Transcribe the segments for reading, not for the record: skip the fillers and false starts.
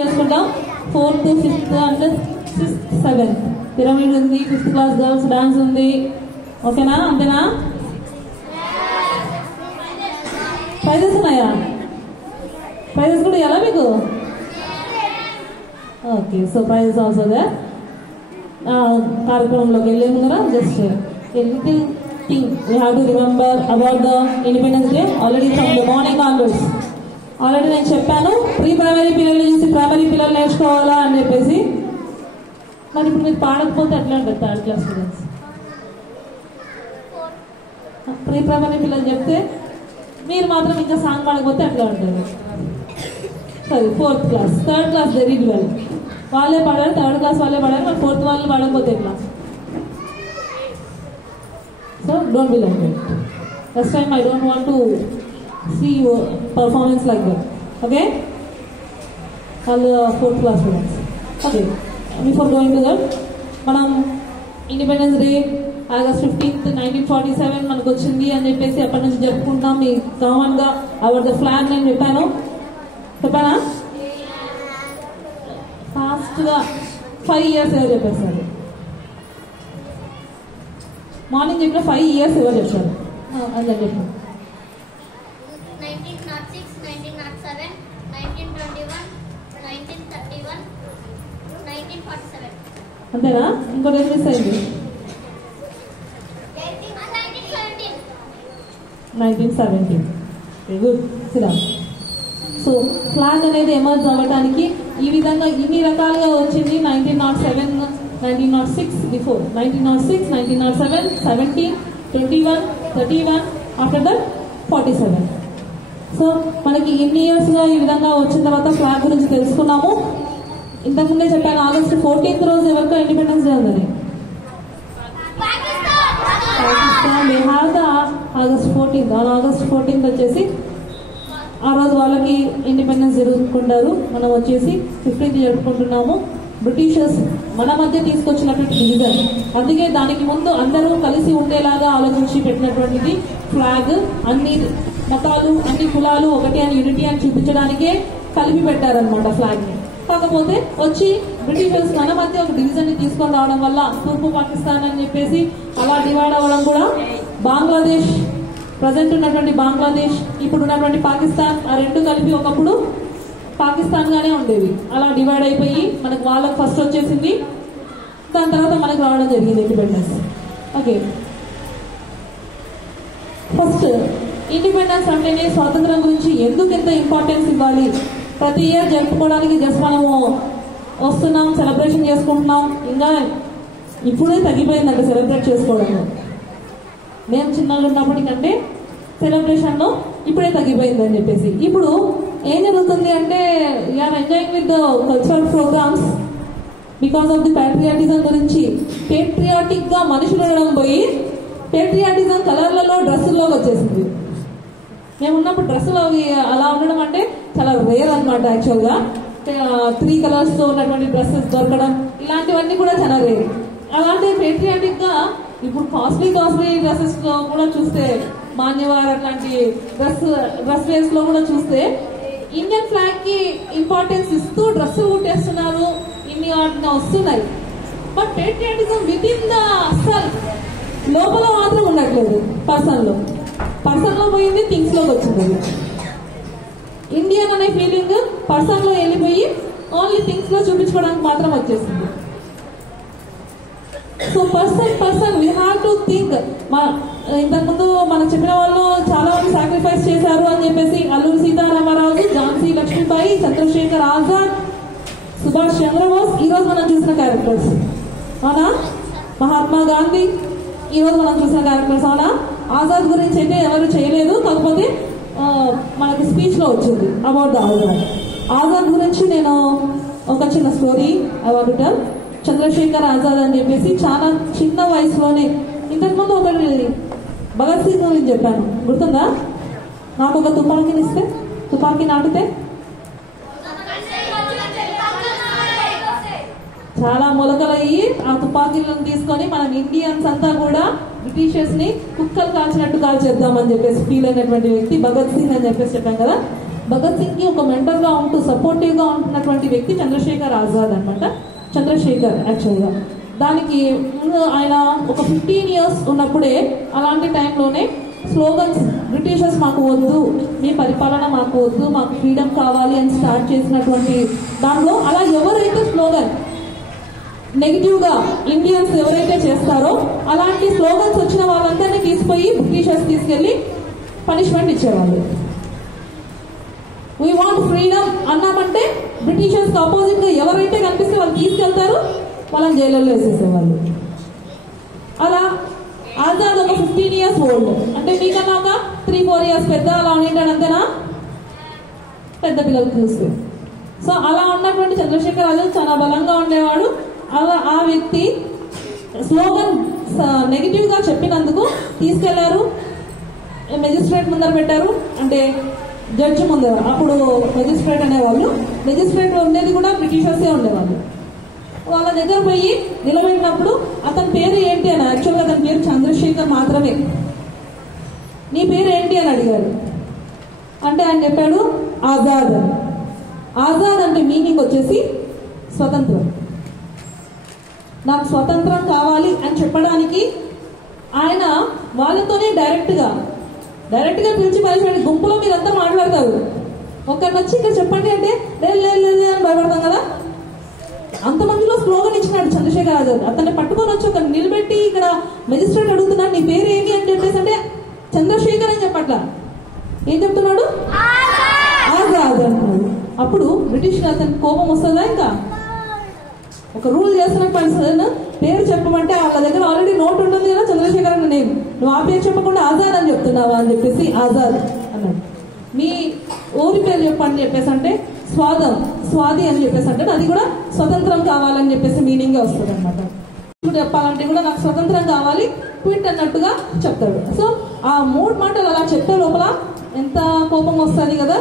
చేసుకుంటాం. 4th, 5th and 6th, 7th pyramid ఉంది. 5th class girls dance ఉంది. ఓకేనా? అంతేనా? ప్రైజెస్ ఉన్నాయా? ప్రైజెస్ కూడా ఎలా మీకు? Okay, so prizes also they. కార్యక్రమంలోకి వెళ్ళే ముందర just everything thing we have to remember about the independence day already from the morning onwards. Already నేను చెప్పాను ప్రీ ప్రైమరీ పిల్లల్ని చూసి ప్రైమరీ పిల్లలు నేర్చుకోవాలా అని చెప్పేసి. మరి ఇప్పుడు మీరు పాడకపోతే ఎట్లా ఉంటుంది? 3rd class students pre primary పిల్లలు చెప్తే మీరు మాత్రం ఇంకా సాంగ్ పాడకపోతే ఎట్లా ఉంటుంది? సరే, 4th class 3rd class they read well, వాళ్ళే పాడారు. 3rd క్లాస్ వాళ్ళే పాడారు. మరి 4th వాళ్ళు పాడకపోతే ఎట్లా? So don't be like that. Next time I don't want to see your performance like that. Okay, all 4th class students. Okay, before going to that, మనం independence day August 15th 1947 మనకు వచ్చింది అని చెప్పేసి అప్పటి నుంచి జరుపుకుంటాం. మీ కామన్ గా hour the flag నేను చెప్పానా? ఫాస్ట్ గా 5 years ఎవరు చెప్పేస్తారు? మార్నింగ్ చెప్పిన 5 years ఎవరు చెప్తారు? అని చెప్పాను. 1906, 1907, 1921, 1931, 1947. అంతేనా? ఇంకోటి ఏం మిస్ అయింది? 1917. వెరీ గుడ్, సిరా. సో ఫ్లాగ్ అనేది ఎమర్జ్ అవ్వడానికి ఈ విధంగా ఇన్ని రకాలుగా వచ్చింది. 1907, 1906 బిఫోర్, 1906, 1907, 17, 21, 31, ఆఫ్టర్ దట్ 47. సో మనకి ఇన్ని ఇయర్స్గా ఈ విధంగా వచ్చిన తర్వాత ఫ్లాగ్ గురించి తెలుసుకున్నాము. ఇంతకుముందే చెప్పాను ఆగస్ట్ 14th రోజు ఎవరికో ఇండిపెండెన్స్ డే ఉందని. Pakistan they have the August 14th. August 14th వచ్చేసి ఆ రోజు వాళ్ళకి ఇండిపెండెన్స్ జరుపుకుంటారు. మనం వచ్చేసి 15th జరుపుకుంటున్నాము. బ్రిటిషర్స్ మన మధ్య తీసుకొచ్చినటువంటి డివిజన్. అందుకే దానికి ముందు అందరూ కలిసి ఉండేలాగా ఆలోచించి పెట్టినటువంటిది ఫ్లాగ్. అన్ని మతాలు అన్ని కులాలు ఒకటి అని, యూనిటీ అని చూపించడానికే కలిపి పెట్టారనమాట ఫ్లాగ్ ని. కాకపోతే వచ్చి బ్రిటిషర్స్ మన మధ్య ఒక డివిజన్ ని తీసుకొని రావడం వల్ల తూర్పు పాకిస్తాన్ అని చెప్పేసి అలా డివైడ్ అవ్వడం కూడా బంగ్లాదేశ్, ప్రజెంట్ ఉన్నటువంటి బంగ్లాదేశ్, ఇప్పుడు ఉన్నటువంటి పాకిస్తాన్, ఆ రెండు కలిపి ఒకప్పుడు పాకిస్తాన్ గానే ఉండేవి. అలా డివైడ్ అయిపోయి మనకు వాళ్ళకి ఫస్ట్ వచ్చేసింది, దాని తర్వాత మనకు రావడం జరిగింది ఇండిపెండెన్స్. ఓకే, ఫస్ట్ ఇండిపెండెన్స్ అంటేనే స్వాతంత్రం గురించి ఎందుకు ఎంత ఇంపార్టెన్స్ ఇవ్వాలి? ప్రతి ఇయర్ జరుపుకోవడానికి జస్ట్ మనము వస్తున్నాం, సెలబ్రేషన్ చేసుకుంటున్నాం. ఇంకా ఇప్పుడే తగ్గిపోయిందంటే సెలబ్రేట్ చేసుకోవడంలో. మేము చిన్నగా ఉన్నప్పటికంటే సెలబ్రేషన్లో ఇప్పుడే తగ్గిపోయిందని చెప్పేసి. ఇప్పుడు ఏం జరుగుతుంది అంటే we are enjoying with the cultural programmes because of the patriotism గురించి. పేట్రియాటిక్ గా మనుషులు ఉండడం పోయి పేట్రియాటిజం కలర్లలో డ్రెస్సుల్లోకి వచ్చేసింది. మేము ఉన్నప్పుడు డ్రెస్సులు అవి అలా ఉండడం అంటే చాలా రేర్ అనమాట. యాక్చువల్గా 3 colors తో ఉన్నటువంటి డ్రెస్సెస్ దొరకడం ఇలాంటివన్నీ కూడా చాలా రేర్. అలాంటి పేట్రియాటిక్ గా ఇప్పుడు కాస్ట్లీ డ్రెస్సెస్ లో కూడా చూస్తే, మాన్యవార్ అట్లాంటి డ్రెస్ వేర్స్ లో కూడా చూస్తే ఇండియన్ ఫ్లాగ్ కి ఇంపార్టెన్స్ ఇస్తూ డ్రెస్సులు కుట్టేస్తున్నారు, ఇన్ని వాటిని వస్తున్నాయి. But patriotism with in the అస్సలు లోపల మాత్రం ఉండట్లేదు. పర్సన్ లో పోయింది, థింగ్స్ లోకి వచ్చింది. ఇండియన్ అనే ఫీలింగ్ పర్సన్ లో వెళ్ళిపోయి ఓన్లీ థింగ్స్ లో చూపించుకోవడానికి మాత్రం వచ్చేసింది. So person we have to think. ఇంతకుముందు మనకు చెప్పిన వాళ్ళు చాలా మంది సాక్రిఫైస్ చేశారు అని చెప్పేసి. అల్లూరి సీతారామరాజు, ఝాన్సీ లక్ష్మీబాయి, చంద్రశేఖర్ ఆజాద్, సుభాష్ చంద్రబోస్, ఈ రోజు మనం చూసిన క్యారెక్టర్స్ అవునా. మహాత్మా గాంధీ ఈ రోజు మనం చూసిన క్యారెక్టర్స్ అవునా. ఆజాద్ గురించి అయితే ఎవరు చేయలేదు, కాకపోతే మనకి స్పీచ్ లో వచ్చింది అబౌట్ ద ఆజాద్ గురించి. నేను ఒక చిన్న story I want to tell. Chandrashekhar Azad అని చెప్పేసి చాలా చిన్న వయసులోనే, ఇంతకుముందు ఒకటి భగత్ సింగ్ గురించి చెప్పాను, గుర్తుందా? నాకు ఒక తుపాకీని ఇస్తే, తుపాకీ నాటితే చాలా మొలకలయ్యి ఆ తుపాకీలను తీసుకొని మనం ఇండియన్స్ అంతా కూడా బ్రిటిషర్స్ ని కుక్కలు కాల్చినట్టు కాల్చేద్దామని చెప్పేసి ఫీల్ అయినటువంటి వ్యక్తి భగత్ సింగ్ అని చెప్పేసి చెప్పాం కదా. భగత్ సింగ్ కి ఒక మెంటర్ గా ఉంటూ సపోర్టివ్ గా ఉంటున్నటువంటి వ్యక్తి చంద్రశేఖర్ ఆజాద్ అనమాట. చంద్రశేఖర్ యాక్చువల్గా దానికి ముందు ఆయన ఒక 15 years ఉన్నప్పుడే అలాంటి టైంలోనే స్లోగన్స్ బ్రిటిషర్స్ మాకు వద్దు, మీ పరిపాలన మాకు వద్దు, మాకు ఫ్రీడమ్ కావాలి అని స్టార్ట్ చేసినటువంటి దాంట్లో అలా ఎవరైతే స్లోగన్ నెగిటివ్ గా ఇండియన్స్ ఎవరైతే చేస్తారో అలాంటి స్లోగన్స్ వచ్చిన వాళ్ళందరినీ తీసుకుపోయి బ్రిటిషర్స్ తీసుకెళ్లి పనిష్మెంట్ ఇచ్చేవాళ్ళు. వీ వాంట్ ఫ్రీడమ్ అన్నామంటే బ్రిటిషర్స్ ఆపోజిట్ గా ఎవరైతే కనిపిస్తే వాళ్ళు తీసుకెళ్తారు, వాళ్ళని జైల్లో వేసేసేవాళ్ళు. అలా ఆజాద్ ఒక 15 years ఓల్డ్, అంటే మీకన్నా ఒక 3-4 years పెద్ద అలా ఉంటాడు అంతేనా, పెద్ద పిల్లలు చూస్తే. సో అలా ఉన్నటువంటి చంద్రశేఖర్ ఆజాద్ చాలా బలంగా ఉండేవాడు. అలా ఆ వ్యక్తి స్లోగన్ నెగిటివ్ గా చెప్పినందుకు తీసుకెళ్లారు, మెజిస్ట్రేట్ ముందర పెట్టారు, అంటే జడ్జి ముందర. అప్పుడు మెజిస్ట్రేట్ అనేవాళ్ళు, మెజిస్ట్రేట్ ఉండేది కూడా బ్రిటిషర్సే ఉండేవాళ్ళు. వాళ్ళ దగ్గర పోయి నిలబెట్టినప్పుడు అతని పేరు ఏంటి అని, యాక్చువల్గా అతని పేరు చంద్రశేఖర్ మాత్రమే, నీ పేరు ఏంటి అని అడిగారు. అంటే ఆయన చెప్పాడు ఆజాద్ అని. ఆజాద్ అంటే మీనింగ్ వచ్చేసి స్వతంత్రం. నాకు స్వతంత్రం కావాలి అని చెప్పడానికి ఆయన వాళ్ళతోనే డైరెక్ట్ గా పిలిచి పరిచయం. గుంపులో మీరంతా మాట్లాడతారు, ఒకరిని వచ్చి ఇక్కడ చెప్పండి అంటే లేదు అని భయపడతాం కదా. అంతమందిలో స్లోగన్ ఇచ్చినాడు చంద్రశేఖర్ ఆజాద్. అతన్ని పట్టుకొని వచ్చి ఒక నిలబెట్టి ఇక్కడ మెజిస్ట్రేట్ అడుగుతున్నాడు నీ పేరు ఏంటి అని చెప్పేసి అంటే చంద్రశేఖర్ అని చెప్పట్లా, ఏం చెప్తున్నాడు ఆజాద్ అంటున్నాడు. అప్పుడు బ్రిటిష్ అతనికి కోపం వస్తుందా, ఇంకా ఒక రూల్ చేస్తున్న పర్సన్ పేరు చెప్పమంటే వాళ్ళ దగ్గర ఆల్రెడీ నోట్ ఉంటుంది కదా చంద్రశేఖర్ అన్న నేమ్, నువ్వు ఆ పేరు చెప్పకుండా ఆజాద్ అని చెప్తున్నావా అని చెప్పేసి ఆజాద్ అన్నాడు. మీ ఊరి పేరు చెప్పండి చెప్పేసి అంటే స్వాది అని చెప్పేసి అంటే అది కూడా స్వతంత్రం కావాలని చెప్పేసి మీనింగ్ వస్తుంది అనమాట. ఇప్పుడు చెప్పాలంటే కూడా నాకు స్వతంత్రం కావాలి క్విట్ అన్నట్టుగా చెప్తాడు. సో ఆ 3 మాటలు అలా చెప్పే లోపల ఎంత కోపం వస్తుంది కదా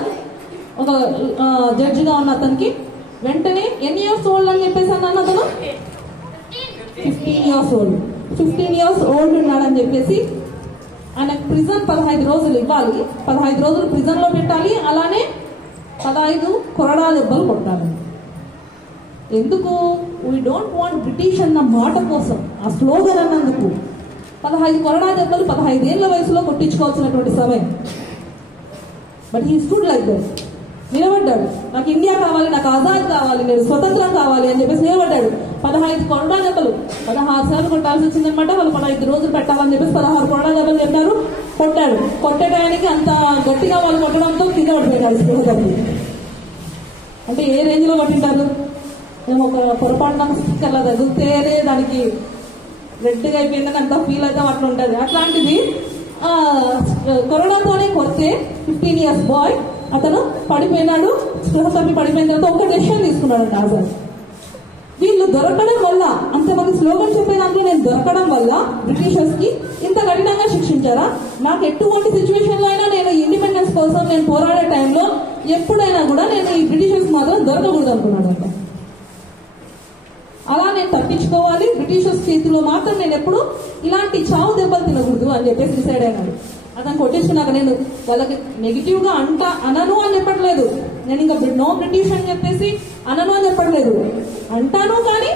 ఒక జడ్జిగా ఉన్న అతనికి. వెంటనే ఎన్ని ఇయర్స్ ఓల్డ్ అని చెప్పేసి అన్నాను అతను 15 years ఓల్డ్ ఉన్నాడని చెప్పేసి ఆయనకు ప్రిజన్ 15 రోజులు ఇవ్వాలి, 15 రోజులు ప్రిజన్ లో పెట్టాలి, అలానే 15 కొరడా దెబ్బలు కొట్టాలి. ఎందుకు? వీ డోంట్ వాంట్ బ్రిటిష్ అన్న మాట కోసం, ఆ స్లోగన్ అన్నందుకు 15 కొరడా దెబ్బలు 15 ఏళ్ల వయసులో కొట్టించుకోవాల్సినటువంటి సమయం. But he stood like that, నిలబడ్డాడు. నాకు ఇండియా కావాలి, నాకు ఆజాద్ కావాలి, నేను స్వతంత్రం కావాలి అని చెప్పేసి నిలబడ్డాడు. 15 కొరడా దెబ్బలు 16 సార్లు కొట్టాల్సి వచ్చిందనమాట. వాళ్ళు 15 రోజులు పెట్టాలని చెప్పేసి 16 కొరడా దెబ్బలు చెప్పారు, కొట్టాడు. కొట్టడానికి అంత గట్టిగా వాళ్ళు కొట్టడంతో కింద పడిపోయాడు స్పృహ తప్పి. అంటే ఏ రేంజ్ లో కొట్టింటారు, మేము ఒక పొరపాటున స్టిక్కర్లా తగిలితేనే దానికి రెడ్గా అయిపోయిందని అంత ఫీల్ అయితే అట్లా ఉంటుంది. అట్లాంటిది కరోనాతోనే కొడితే 15 years బాయ్ అతను పడిపోయినాడు. స్పృహ తప్పి పడిపోయిన తర్వాత ఒక డెసిషన్ తీసుకున్నాడు ఆజాద్. వీళ్ళు దొరకడం వల్ల, అంతమంది స్లోగన్ చెప్పే దాంట్లో నేను దొరకడం వల్ల బ్రిటిషర్స్ కి ఇంత కఠినంగా శిక్షించారా? నాకు ఎటువంటి సిచ్యువేషన్ లో అయినా నేను ఇండిపెండెన్స్ కోసం నేను పోరాడే టైంలో ఎప్పుడైనా కూడా నేను ఈ బ్రిటిషర్స్ మాత్రం దొరకకూడదు అనుకున్నాడు అంట. అలా నేను తప్పించుకోవాలి, బ్రిటిషర్స్ చేతిలో మాత్రం నేను ఎప్పుడు ఇలాంటి చావు దెబ్బలు తినకూడదు అని చెప్పేసి డిసైడ్ అయినాడు. అతను కొట్టించుకున్నాక నేను వాళ్ళకి నెగిటివ్ గా అనను అని చెప్పట్లేదు, నేను ఇంకా నో బ్రిటిష్ అని చెప్పేసి అనను అని చెప్పట్లేదు, అంటాను కానీ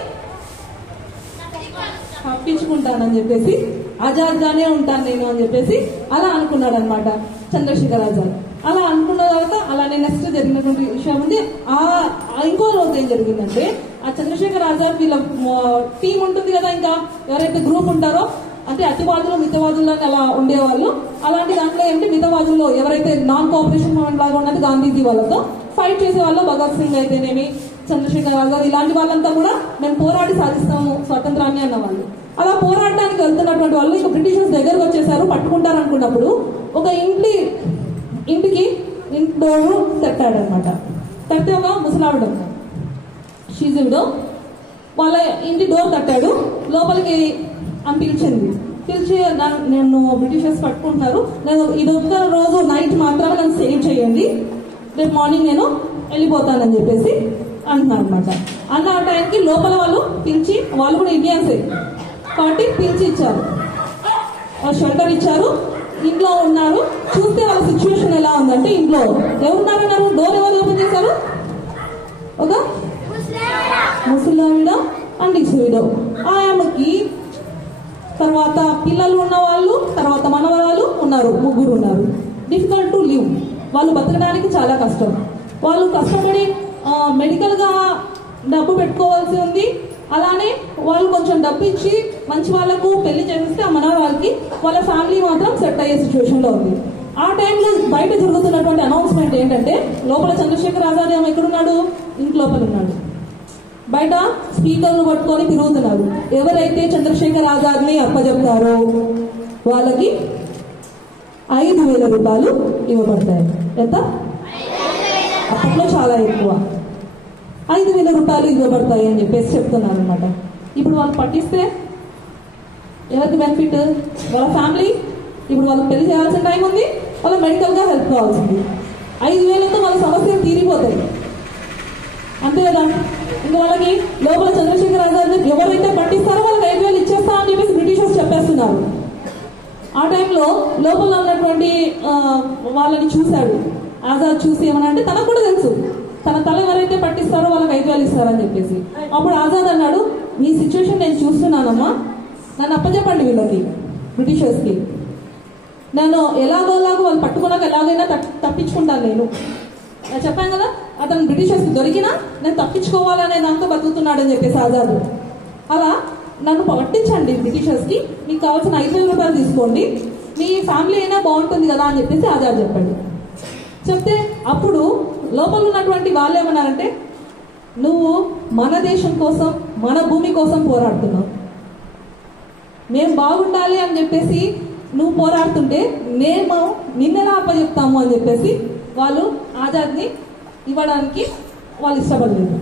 తప్పించుకుంటానని చెప్పేసి ఆజాద్ గానే ఉంటాను నేను అని చెప్పేసి అలా అనుకున్నాడు అనమాట చంద్రశేఖర్ ఆజాద్. అలా అనుకున్న తర్వాత అలానే నెక్స్ట్ జరిగినటువంటి విషయం ఉంది. ఇంకో రోజు ఏం జరిగిందంటే ఆ చంద్రశేఖర్ ఆజాద్ వీళ్ళ టీం ఉంటుంది కదా, ఇంకా ఎవరైతే గ్రూప్ ఉంటారో అంటే అతివాదులు మితవాదులు అలా ఉండేవాళ్ళు. అలాంటి దాంట్లో ఏంటి మితవాదుల్లో ఎవరైతే నాన్ కోఆపరేషన్ మూవ్మెంట్ లాగా ఉన్నది గాంధీజీ వాళ్ళతో ఫైట్ చేసే వాళ్ళు, భగత్ సింగ్ అయితేనేమి చంద్రశేఖర్ ఆజాద్ ఇలాంటి వాళ్ళంతా కూడా మేము పోరాడి సాధిస్తాము స్వాతంత్రాన్ని అన్నవాళ్ళు. అలా పోరాడడానికి వెళ్తున్నటువంటి వాళ్ళు ఇక బ్రిటిషర్స్ దగ్గరకు వచ్చేసారు, పట్టుకుంటారు అనుకున్నప్పుడు ఒక ఇంటికి డోర్ తట్టాడనమాట. తట్టే ఒక ముసలావిడ షీజుడు వాళ్ళ ఇంటి డోర్ తట్టాడు, లోపలికి అని పిలిచింది. పిలిచి నేను బ్రిటిషర్స్ పట్టుకుంటున్నారు, నేను ఇదొక్క రోజు నైట్ మాత్రమే నన్ను సేవ్ చేయండి, రేపు మార్నింగ్ నేను వెళ్ళిపోతానని చెప్పేసి అంటున్నాను అనమాట. అన్న టైంకి లోపల వాళ్ళు పిలిచి, వాళ్ళు కూడా ఇండియన్సే కాబట్టి పిలిచి ఇచ్చారు, షెల్టర్ ఇచ్చారు. ఇంట్లో ఉన్నారు. చూస్తే వాళ్ళ సిచ్యువేషన్ ఎలా ఉందంటే, ఇంట్లో ఎవరున్నారన్నారు? డోర్ ఎవరు ఓపెన్ చేశారు? ఒక ముసలావిడ అండ్ ఇసువిడో. ఆమెకి తర్వాత పిల్లలు ఉన్న వాళ్ళు, తర్వాత మనవరాలు ఉన్నారు, 3 ఉన్నారు. Difficult to live. వాళ్ళు బతకడానికి చాలా కష్టం. వాళ్ళు కష్టపడి మెడికల్ గా డబ్బు పెట్టుకోవాల్సి ఉంది. అలానే వాళ్ళు కొంచెం డబ్బు ఇచ్చి మంచి వాళ్ళకు పెళ్లి చేస్తే ఆ మనవరాలకి వాళ్ళ ఫ్యామిలీ మాత్రం సెట్ అయ్యే సిచ్యువేషన్ లో ఉంది. ఆ టైంలో బయట జరుగుతున్నటువంటి అనౌన్స్మెంట్ ఏంటంటే, లోపల చంద్రశేఖర్ ఆజాద్ ఏమో ఎక్కడున్నాడు? ఇంటి లోపల ఉన్నాడు. బయట స్పీకర్లు పట్టుకొని తిరుగుతున్నారు. ఎవరైతే చంద్రశేఖర్ ఆజాద్ ని అప్పచెప్తారో వాళ్ళకి 5,000 రూపాయలు ఇవ్వబడతాయి. ఎంత? అప్పట్లో చాలా ఎక్కువ. 5,000 రూపాయలు ఇవ్వబడతాయి అని చెప్పేసి చెప్తున్నారు అనమాట. ఇప్పుడు వాళ్ళు పట్టిస్తే ఎవరికి బెనిఫిట్? వాళ్ళ ఫ్యామిలీ. ఇప్పుడు వాళ్ళకి పెళ్లి చేయాల్సిన టైం ఉంది, వాళ్ళ మెడికల్ గా హెల్ప్ కావాల్సింది. 5,000తో వాళ్ళ సమస్యలు తీరిపోతాయి, అంతే కదా. ఇంకా వాళ్ళకి లోపల చంద్రశేఖర్ ఆజాద్ ఎవరైతే పట్టిస్తారో వాళ్ళకి 5,000 ఇచ్చేస్తా అని చెప్పేసి బ్రిటిషర్స్ చెప్పేస్తున్నారు. ఆ టైంలో లోపల ఉన్నటువంటి వాళ్ళని చూశాడు ఆజాద్. చూసి ఏమన్నా అంటే, తనకు కూడా తెలుసు తన తల ఎవరైతే పట్టిస్తారో వాళ్ళకి 5,000 ఇస్తారని చెప్పేసి. అప్పుడు ఆజాద్ అన్నాడు, మీ సిచ్యువేషన్ నేను చూస్తున్నానమ్మా, నన్ను అప్పచెప్పండి వీళ్ళకి, బ్రిటిషర్స్ కి. నేను ఎలాగోలాగో వాళ్ళు పట్టుకున్నాక ఎలాగైనా తప్పించుకుంటాను. నేను చెప్పాను కదా, అతను బ్రిటిషర్స్ దొరికినా నేను తప్పించుకోవాలనే దాంతో బతుకుతున్నాడని చెప్పేసి ఆజాద్. అలా నన్ను పట్టించండి బ్రిటిషర్స్ కి, మీకు కావాల్సిన 5,000 రూపాయలు తీసుకోండి, మీ ఫ్యామిలీ అయినా బాగుంటుంది కదా అని చెప్పేసి ఆజాద్ చెప్పండి. చెప్తే అప్పుడు లోపల ఉన్నటువంటి వాళ్ళు ఏమన్నారంటే, నువ్వు మన దేశం కోసం, మన భూమి కోసం పోరాడుతున్నావు, మేము బాగుండాలి అని చెప్పేసి నువ్వు పోరాడుతుంటే మేము నిన్నెలా అప్పచెప్తాము అని చెప్పేసి వాళ్ళు ఆజాద్ని ఇవ్వడానికి వాళ్ళు ఇష్టపడలేదు.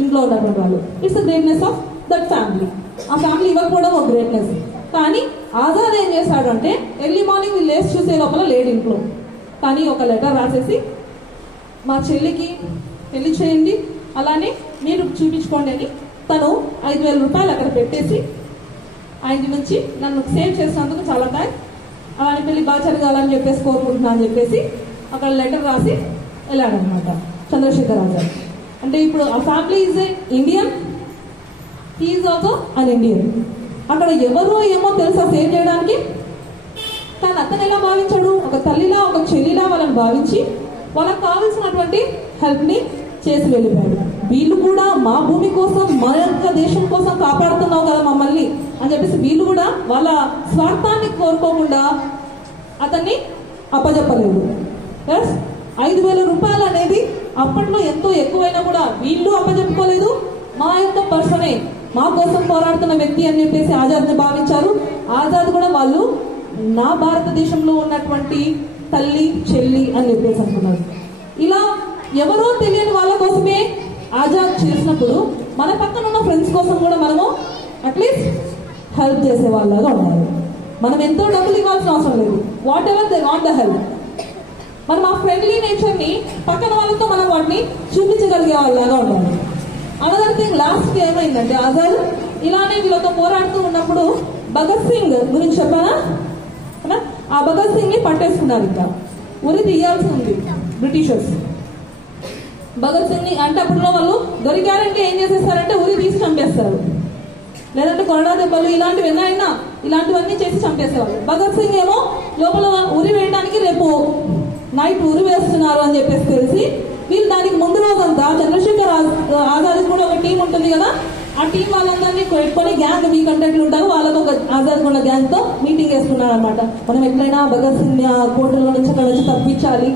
ఇంట్లో ఉన్నటువంటి వాళ్ళు. It's the greatness of that family. ఆ ఫ్యామిలీ ఇవ్వకపోవడం ఒక గ్రేట్నెస్. కానీ ఆజాద్ ఏం చేశాడు అంటే, ఎర్లీ మార్నింగ్ వీళ్ళు లేచి చూసే లోపల లేడు ఇంట్లో. కానీ ఒక లెటర్ రాసేసి, మా చెల్లికి పెళ్లి చేయండి, అలానే మీరు చూపించుకోండి అని తను 5,000 రూపాయలు అక్కడ పెట్టేసి, ఆయన నుంచి నన్ను సేవ్ చేసినందుకు చాలా థ్యాంక్స్, అలానే పెళ్లి బాగా జరగాలని చెప్పేసి కోరుకుంటున్నా అని చెప్పేసి అక్కడ లెటర్ రాసి వెళ్ళాడనమాట చంద్రశేఖర్ ఆజాద్. అంటే ఇప్పుడు ఆ family is a Indian, he is also an Indian. అక్కడ ఎవరో ఏమో తెలుసా సేవ్ చేయడానికి, కానీ అతను ఎలా భావించాడు? ఒక తల్లిలా, ఒక చెల్లిలా వాళ్ళని భావించి వాళ్ళకి కావాల్సినటువంటి హెల్ప్ ని చేసి వెళ్ళిపోయాడు. వీళ్ళు కూడా మా భూమి కోసం, మా యొక్క దేశం కోసం కాపాడుతున్నావు కదా మమ్మల్ని అని చెప్పేసి వీళ్ళు కూడా వాళ్ళ స్వార్థాన్ని కోరుకోకుండా అతన్ని అప్పచెప్పలేదు. 5,000 రూపాయలు అనేది అప్పట్లో ఎంతో ఎక్కువైనా కూడా వీళ్ళు అప్పచెప్పుకోలేదు. మా యొక్క పర్సనే, మా కోసం పోరాడుతున్న వ్యక్తి అని చెప్పేసి ఆజాద్ని భావించారు. ఆజాద్ కూడా వాళ్ళు నా భారతదేశంలో ఉన్నటువంటి తల్లి, చెల్లి అని చెప్పేసి అనుకున్నారు. ఇలా ఎవరో తెలియని వాళ్ళ కోసమే ఆజాద్ చేసినప్పుడు మన పక్కన ఉన్న ఫ్రెండ్స్ కోసం కూడా మనము అట్లీస్ట్ హెల్ప్ చేసే వాళ్ళగా ఉండాలి. మనం ఎంతో డబ్బులు ఇవ్వాల్సిన అవసరం లేదు. What ever they want the help, మనం ఆ ఫ్రెండ్లీ నేచర్ ని పక్కన వాళ్ళతో మనం వాటిని చూపించగలిగే వాళ్ళలాగా ఉండాలి. అనదర్ థింగ్, లాస్ట్ ఏమైందంటే ఆజాద్ ఇలానే వీళ్ళతో పోరాడుతూ ఉన్నప్పుడు భగత్ సింగ్ గురించి చెప్పానా? ఆ భగత్ సింగ్ ని పట్టేసుకున్నారు. ఇంకా ఉరి తీయాల్సి ఉంది బ్రిటిషర్స్. భగత్ సింగ్ ని అంటే అప్పుడులో వాళ్ళు దొరికారంటే ఏం చేసేస్తారంటే ఉరి తీసి చంపేస్తారు, లేదంటే కొరడా దెబ్బలు ఇలాంటివి ఎన్నైనా ఇలాంటివన్నీ చేసి చంపేసేవాళ్ళు. భగత్ సింగ్ ఏమో లోపల ఉరి వేయడానికి రేపు నైట్ ఉరి వేస్తున్నారు అని చెప్పేసి తెలిసి వీళ్ళు దానికి ముందు రోజంతా చంద్రశేఖర్ ఆజాద్ కూడా ఒక టీం ఉంటుంది కదా, ఆ టీం వాళ్ళందరినీ పెట్టుకొని గ్యాంగ్ వీకంటెంట్లు ఉంటారు, వాళ్ళకు ఒక ఆజాద్ ఉన్న గ్యాంగ్ తో మీటింగ్ వేసుకున్నారు అనమాట. మనం ఎట్లయినా భగత్ సింగ్ కోర్టులో నుంచి అక్కడ నుంచి తప్పించాలి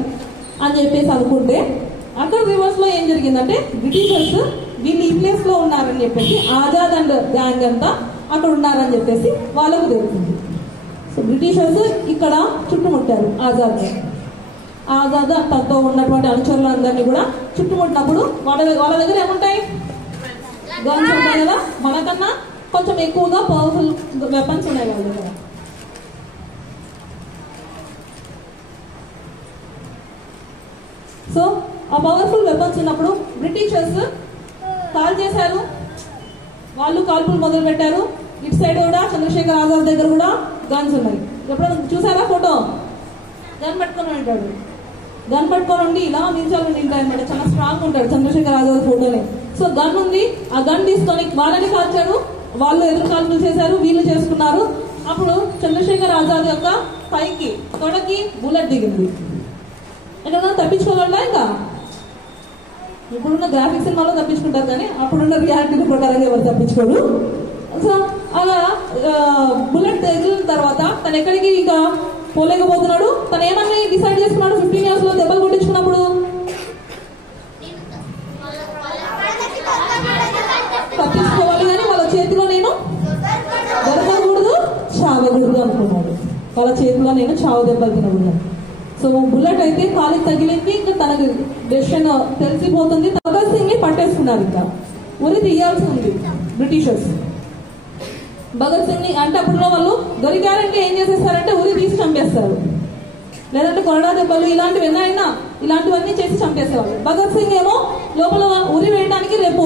అని చెప్పేసి అనుకుంటే, అక్కడ రివర్స్ లో ఏం జరిగిందంటే బ్రిటిషర్స్ వీళ్ళు ఈ ప్లేస్ లో ఉన్నారని చెప్పేసి ఆజాద్ అండ్ గ్యాంగ్ అంతా అక్కడ ఉన్నారని చెప్పేసి వాళ్ళకు తెలిసింది. సో బ్రిటిషర్స్ ఇక్కడ చుట్టుముట్టారు ఆజాద్. ఆజాద్ తనతో ఉన్నటువంటి అనుచరులందరినీ కూడా చుట్టుముట్టినప్పుడు వాళ్ళ దగ్గర ఏముంటాయి? గన్స్ ఉంటాయి కదా, మనకన్నా కొంచెం ఎక్కువగా పవర్ఫుల్ వెపన్స్ ఉన్నాయి వాళ్ళ దగ్గర. సో ఆ పవర్ఫుల్ వెపన్స్ ఉన్నప్పుడు బ్రిటిషర్స్ కాల్ చేశారు, వాళ్ళు కాల్పులు మొదలు పెట్టారు. ఇటు సైడ్ కూడా చంద్రశేఖర్ ఆజాద్ దగ్గర కూడా గన్స్ ఉన్నాయి. ఎప్పుడైనా చూసారా ఫోటో? గన్ పట్టుకొని ఉంటాడు, గన్ పట్టుకొని ఉండి ఇలా నిల్చొని ఉంటాయి అనమాట. చాలా స్ట్రాంగ్ ఉంటాడు చంద్రశేఖర్ ఆజాద్ ఫోటోని. సో గన్ ఉంది, ఆ గన్ తీసుకొని వాళ్ళని కాల్చాడు, వాళ్ళు ఎదురు కాల్పులు చేశారు, వీళ్ళు చేసుకున్నారు. అప్పుడు చంద్రశేఖర్ ఆజాద్ యొక్క పైకి తొడకి బుల్లెట్ దిగింది. ఎక్కడైనా తప్పించుకోగలరా? ఇంకా ఇప్పుడున్న గ్రాఫిక్ సినిమాలో తప్పించుకుంటారు, కానీ అప్పుడున్న రియాలిటీ ప్రకారంగా ఎవరు తప్పించుకోరు. సో అలా బుల్లెట్ తగిలిన తర్వాత తను ఎక్కడికి ఇక పోలేకపోతున్నాడు. తను ఏమని డిసైడ్ చేసుకున్నాడు 15 years లో దెబ్బలు కొట్టించుకున్నప్పుడు? తప్పించుకోవాలి కానీ వాళ్ళ చేతిలో నేను దొరకకూడదు, చావకూడదు అనుకున్నాడు. వాళ్ళ చేతిలో నేను చావు దెబ్బలు తినకూడదు. సో బుల్లెట్ అయితే కాలికి తగిలింది. ఇంకా తనకు డెసిషన్ తెలిసిపోతుంది. భగత్ సింగ్ ని పట్టేసుకున్నారు. ఇంకా ఉరి తీయాల్సి ఉంది బ్రిటిషర్స్. భగత్ సింగ్ ని అంటే అప్పుడులో వాళ్ళు దొరికారంటే ఏం చేసేస్తారంటే ఉరి తీసి చంపేస్తారు, లేదంటే కొరడా దెబ్బలు ఇలాంటివి ఎన్నైనా ఇలాంటివన్నీ చేసి చంపేసేవాళ్ళు. భగత్ సింగ్ ఏమో లోపల ఉరి వేయడానికి రేపు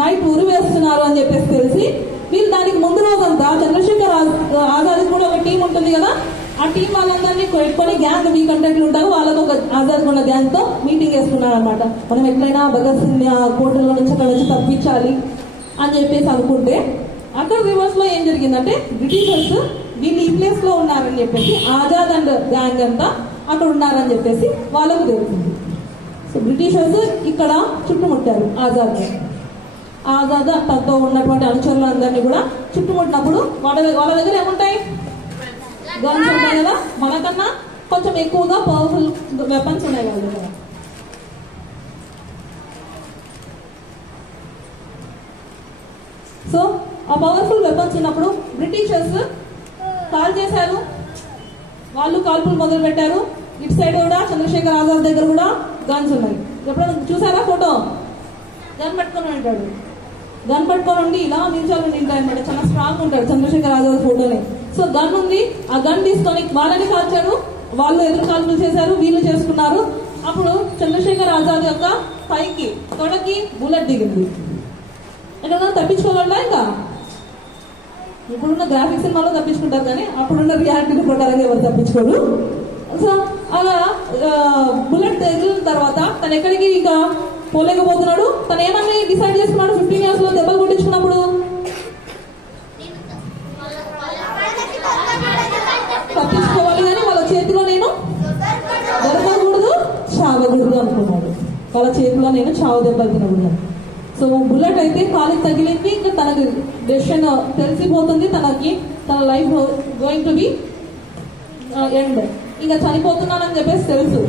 నైట్ ఉరి వేస్తున్నారు అని చెప్పేసి తెలిసి వీళ్ళు దానికి ముందు రోజంతా చంద్రశేఖర్ ఆజాద్ కూడా ఒక టీం ఉంటుంది కదా, ఆ టీం వాళ్ళందరినీ పెట్టుకొని గ్యాంగ్ మీ కంటెంట్లు ఉంటారు, వాళ్ళకు ఒక ఆజాద్ ఉన్న గ్యాంగ్ తో మీటింగ్ వేసుకున్నారు అనమాట. మనం ఎట్లయినా భగత్ సింగ్ ని ఆ కోటలో నుంచి అక్కడ వచ్చి తప్పించాలి అని చెప్పేసి అనుకుంటే అక్కడ రివర్స్ లో ఏం జరిగిందంటే బ్రిటిషర్స్ వీళ్ళు ఈ ప్లేస్ లో ఉన్నారని చెప్పేసి ఆజాద్ అండ్ గ్యాంగ్ అంతా అక్కడ ఉన్నారని చెప్పేసి వాళ్ళకు తెలిసింది. సో బ్రిటిషర్స్ ఇక్కడ చుట్టుముట్టారు ఆజాద్ తనతో ఉన్నటువంటి అనుచరులందరినీ కూడా చుట్టుముట్టినప్పుడు వాళ్ళ దగ్గర ఏముంటాయి? గన్స్ ఉంటాయి కదా, మనకన్నా కొంచెం ఎక్కువగా పవర్ఫుల్ వెపన్స్ ఉన్నాయి వాళ్ళ దగ్గర. సో ఆ పవర్ఫుల్ వెపన్స్ ఉన్నప్పుడు బ్రిటిషర్స్ కాల్ చేశారు, వాళ్ళు కాల్పులు మొదలు పెట్టారు. ఇటు సైడ్ కూడా చంద్రశేఖర్ ఆజాద్ దగ్గర కూడా గన్స్ ఉన్నాయి. ఎప్పుడైనా చూసారా ఫోటో? గన్ పట్టుకొని ఉంటాడు, గన్ పట్టుకొని ఉండి ఇలా నిల్చొని ఉంటాయి అనమాట. చాలా స్ట్రాంగ్ ఉంటాడు చంద్రశేఖర్ ఆజాద్ ఫోటోని. సో గన్ ఉంది, ఆ గన్ తీసుకొని వాళ్ళని కాల్చారు, వాళ్ళు ఎదురు కాల్పులు చేశారు, వీళ్ళు చేసుకున్నారు. అప్పుడు చంద్రశేఖర్ ఆజాద్ యొక్క పైకి తొడకి బుల్లెట్ దిగింది. ఎక్కడైనా తప్పించుకోగలరా? ఇంకా ఇప్పుడున్న గ్రాఫిక్ సినిమాలో తప్పించుకుంటారు, కానీ అప్పుడున్న రియాలిటీ ప్రకారంగా ఎవరు తప్పించుకోరు. సో అలా బుల్లెట్ తగిలిన తర్వాత తను ఎక్కడికి ఇక పోలేకపోతున్నాడు. తను ఏమని డిసైడ్ చేసుకున్నాడు 15 years లో దెబ్బలు కొట్టించుకున్నప్పుడు? తప్పించుకోవాలి కానీ వాళ్ళ చేతిలో నేను దొరకకూడదు, చావకూడదు అనుకున్నాడు. వాళ్ళ చేతిలో నేను చావు దెబ్బలు తినకూడదు. సో బుల్లెట్ అయితే కాలికి తగిలింది. ఇంకా తనకు డెసిషన్ తెలిసిపోతుంది, తన life going to be end, ఇంకా చనిపోతున్నానని చెప్పేసి తెలుసు.